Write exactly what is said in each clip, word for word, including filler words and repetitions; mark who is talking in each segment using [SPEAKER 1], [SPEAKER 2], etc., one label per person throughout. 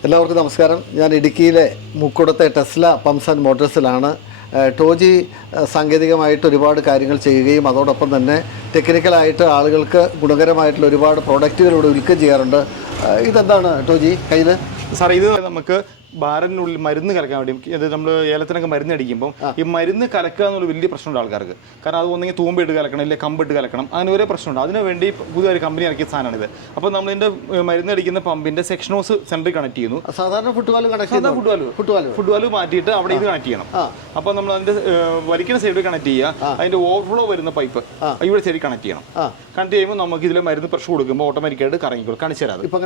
[SPEAKER 1] എല്ലാവർക്കും നമസ്കാരം. ഞാൻ ഇടുക്കിയിലെ മുക്കുടത്തെ ടെസ്ല പമ്പ്സ് ആൻഡ് മോട്ടോഴ്സിലാണ്. ടോജി സാങ്കേതികമായിട്ട് ഒരുപാട് കാര്യങ്ങൾ ചെയ്യുകയും അതോടൊപ്പം തന്നെ ടെക്നിക്കലായിട്ട് ആളുകൾക്ക് ഗുണകരമായിട്ടുള്ള ഒരുപാട് പ്രോഡക്റ്റുകൾ ഇവിടെ വിൽക്കുകയും ചെയ്യാറുണ്ട്. ഇതെന്താണ് ടോജി കയ്യിൽ?
[SPEAKER 2] സാർ, ഇത് നമുക്ക് ബാരലിനുള്ളിൽ മരുന്ന് കലക്കാൻ വേണ്ടി, ഇത് നമ്മൾ ഏലത്തിനൊക്കെ മരുന്ന് അടിക്കുമ്പോൾ ഈ മരുന്ന് കലക്കുക എന്നുള്ള വലിയ പ്രശ്നമുണ്ട് ആൾക്കാർക്ക്. കാരണം അത് ഒന്നെങ്കിൽ തൂമ്പിട്ട് കലക്കണം, അല്ലെങ്കിൽ കമ്പിട്ട് കലക്കണം, അങ്ങനെ ഒരേ പ്രശ്നമുണ്ട്. അതിന് വേണ്ടി പുതിയൊരു കമ്പനി ഇറക്കിയ സാധനമാണിത്. അപ്പോൾ നമ്മളിതിൻ്റെ മരുന്ന് അടിക്കുന്ന പമ്പിൻ്റെ സെക്ഷനോസ് സെൻറ്ററിൽ കണക്ട് ചെയ്യുന്നു.
[SPEAKER 1] സാധാരണ ഫുട്ബോൾ
[SPEAKER 2] സാധാരണ ഫുട്ബോൾ ഫുട്ബോൾ ഫുട്ബോൾ മാറ്റിയിട്ട് അവിടെ ഇത് കണക്ട് ചെയ്യണം. അപ്പോൾ നമ്മൾ അതിൻ്റെ വലിക്കുന്ന സൈഡിൽ കണക്ട് ചെയ്യുക. അതിൻ്റെ ഓവർഫ്ലോ വരുന്ന പൈപ്പ് ഇവിടെ സൈഡിൽ കണക്ട് ചെയ്യണം. കണക്ട് ചെയ്യുമ്പോൾ നമുക്ക് ഇതിൽ മരുന്ന് പ്രഷർ കൊടുക്കുമ്പോൾ ഓട്ടോമാറ്റിക്കായിട്ട് കറങ്ങിക്കോളും. കാണിച്ചു തരാം. ഇതുണ്ട്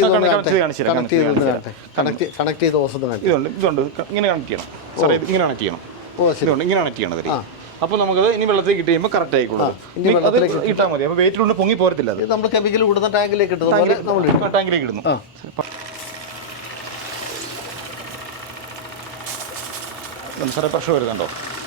[SPEAKER 2] ഇതുണ്ട് ഇങ്ങനെ കണക്ട് ചെയ്യണം സാറേ. ഇത് ഇങ്ങനെ കണക്ട് ചെയ്യണം. ഇതുണ്ട് ഇങ്ങനെ കണക്ട് ചെയ്യണത്. അപ്പോൾ നമുക്കത് ഇനി വെള്ളത്തിൽ കിട്ടി കഴിയുമ്പോൾ കറക്റ്റ് ആയിക്കോളും. അത് ഇട്ടാൽ മതി. അപ്പോൾ വെയിറ്റിലൊന്നും പൊങ്ങി പോരത്തില്ല. അത്
[SPEAKER 1] നമ്മൾ കെമിക്കൽ കൂടുന്ന ടാങ്കിലേക്ക് ഇട്ടത്
[SPEAKER 2] ടാങ്കിലേക്ക് ഇടുന്നു. സാറേ പ്രഷർ വരുന്നുണ്ടോ?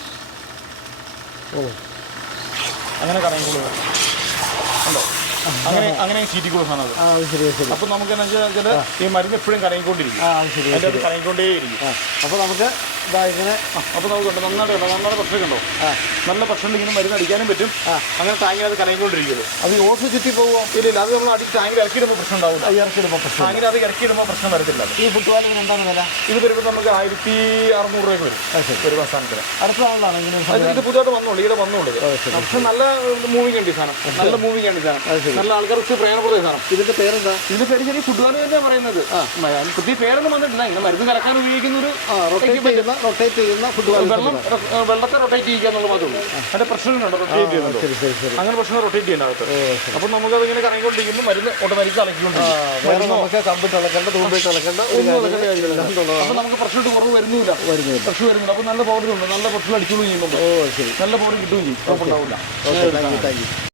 [SPEAKER 2] ഓ അങ്ങനെ കറങ്ങിക്കോളൂ. ഉണ്ടോ? അങ്ങനെ അങ്ങനെ ചീറ്റിക്കോളും സാധനം. അത് അപ്പോൾ നമുക്ക് എന്താ വെച്ചാൽ ഈ മരുന്ന് എപ്പോഴും കറങ്ങിക്കൊണ്ടിരിക്കും. അതിൻ്റെ അത് കറങ്ങിക്കൊണ്ടേയിരിക്കും.
[SPEAKER 1] അപ്പോൾ നമുക്ക് ഇതാ ഇങ്ങനെ
[SPEAKER 2] അപ്പോൾ നമുക്ക് കണ്ടോ നന്നായിട്ട് കണ്ടോ നന്നായിട്ട് പ്രഷർ കണ്ടോ? നല്ല പ്രഷറിൽ ഇങ്ങനെ മരുന്ന് അടിക്കാനും പറ്റും. അങ്ങനെ ടാങ്കിൽ അത് കറങ്ങിക്കൊണ്ടിരിക്കുന്നത്.
[SPEAKER 1] അത് ഈ ഓസ് ചുറ്റി പോകുമോ?
[SPEAKER 2] ഇല്ല ഇല്ല, അത് നമ്മൾ അടി ടാങ്കിൽ ഇറക്കിയിടുമ്പോൾ പ്രശ്നം ഉണ്ടാവില്ല.
[SPEAKER 1] ഇറക്കിയിടുമ്പോൾ പ്രശ്നം
[SPEAKER 2] ടാങ്കിൽ അത് ഇറക്കിയിടുമ്പോൾ പ്രശ്നം വരത്തില്ല.
[SPEAKER 1] ഈ ഫുട്ബോളിന് എന്താണ് വില?
[SPEAKER 2] ഇത് വരുമ്പോൾ നമുക്ക് ആയിരത്തി അറുന്നൂറ് രൂപയ്ക്ക് വരും ഒരു അവസാനത്തിന്.
[SPEAKER 1] അടുത്ത ആളാണ് ഇങ്ങനെ
[SPEAKER 2] ഇത് പുതുതായിട്ട് വന്നോളൂ. ഇവിടെ വന്നോളൂ. പക്ഷെ നല്ല മൂവിങ് ഉണ്ട് സാധനം. നല്ല മൂവിങ് ഉണ്ട് സാധനം. നല്ല ആൾക്കാർക്ക് പ്രയോജനപ്പെടുന്ന സാധനം.
[SPEAKER 1] ഇതിന്റെ പേരെന്താ?
[SPEAKER 2] ഇതിന്റെ പേര് ശരി ഫുട്ബോൾ തന്നെ പറയുന്നത്. പുതിയ പേരൊന്നും വന്നിട്ടില്ല. ഇങ്ങനെ മരുന്ന് കലക്കാൻ ഉപയോഗിക്കുന്ന ഒരു
[SPEAKER 1] റൊട്ടേറ്റ് ചെയ്യുന്ന ഫുട്ബോൾ.
[SPEAKER 2] വെള്ളം വെള്ളത്തെ റൊട്ടേറ്റ് ചെയ്യുക എന്നുള്ള മാത്രമേ ഉള്ളൂ. അതിന്റെ പ്രശ്നങ്ങളുണ്ട് റൊട്ടേറ്റ് ചെയ്യുന്നുണ്ട്. അങ്ങനെ പ്രശ്നം റൊട്ടേറ്റ് ചെയ്യേണ്ടത്. അപ്പം നമുക്കത് ഇങ്ങനെ കറങ്ങിക്കൊണ്ടിരിക്കുന്നു. മരുന്ന് ഓട്ടോമാറ്റിക് കളക്കിക്കൊണ്ടിരിക്കും.
[SPEAKER 1] നമുക്ക് കമ്പിട്ട് ഇളക്കേണ്ട, തൂമ്പിട്ട് ഇളക്കേണ്ട.
[SPEAKER 2] അപ്പൊ നമുക്ക് പ്രശ്നം കുറവ് വരുന്നില്ല. പ്രശ്നം വരുന്നില്ല. അപ്പൊ നല്ല പവറുണ്ട്. നല്ല പ്രശ്നം അടിച്ചുകൊണ്ട് ചെയ്യുന്നുണ്ട്. നല്ല പവർ കിട്ടുകയും ചെയ്യും. കുഴപ്പമുണ്ടാവില്ല.